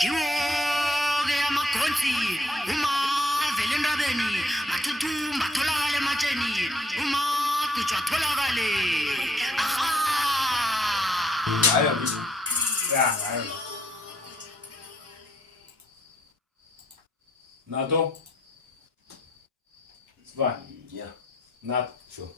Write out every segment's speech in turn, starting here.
Kiwo-ke amakhonsi uma vele endabeni mathuthumba atholakale ematsheni uma gujwa atholakale. Aha! Hayo ya hayo nato Svan Yeah, nat sure.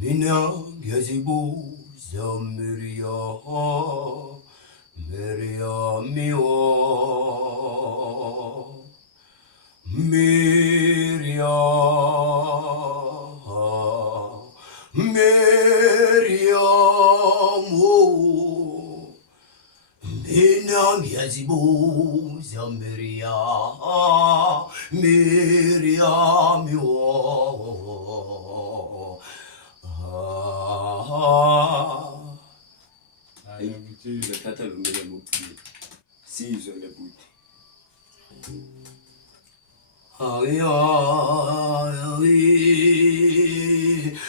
Mina ngiyazibuza Miriam miwo Miriam mina ngiyazibuza Miriam yo hayo mthize Ngathatha lo Miriam ukuphila sizwe lebuti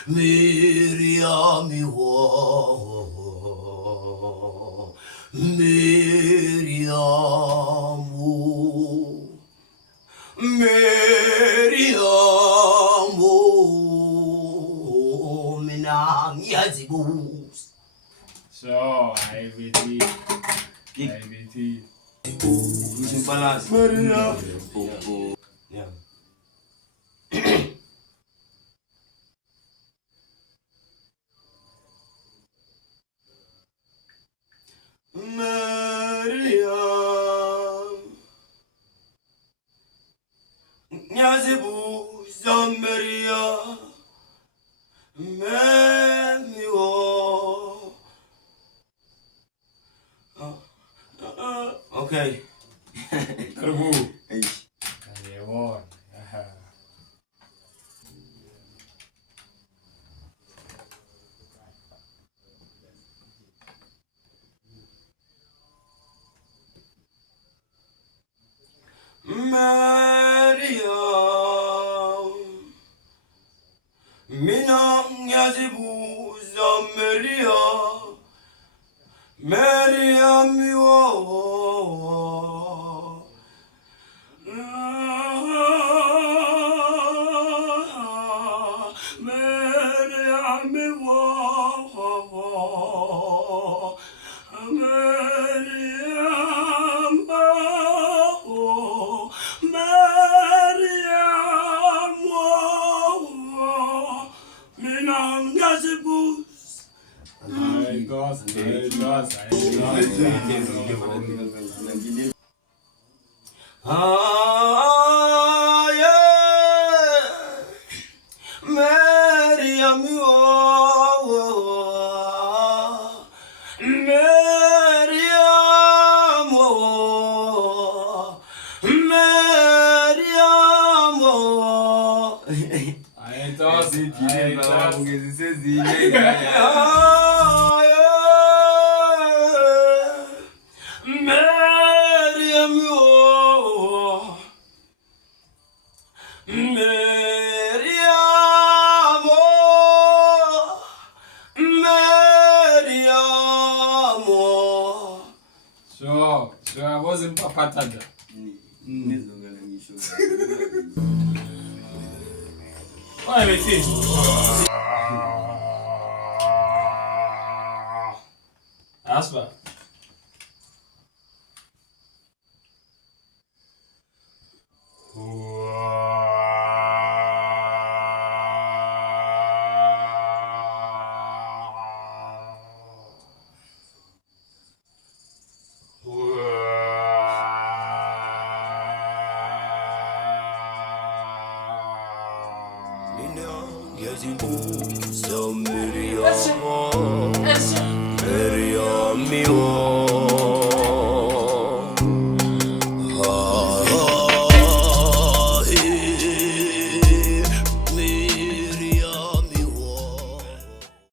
Miriam yo Miriam mina ngiyazibuza so hayibethi Uzimpalazi Miriam yeah Miriam ngiyazibuza Miriam okay Karbu eish ayewon Miriam mina ngiyazibuza Miriam yo Miriam yo Miriam yo Miriam Miriam yo Miriam Miriam so yaboze mpaphathanda ngizongela ngisho hayibethi asba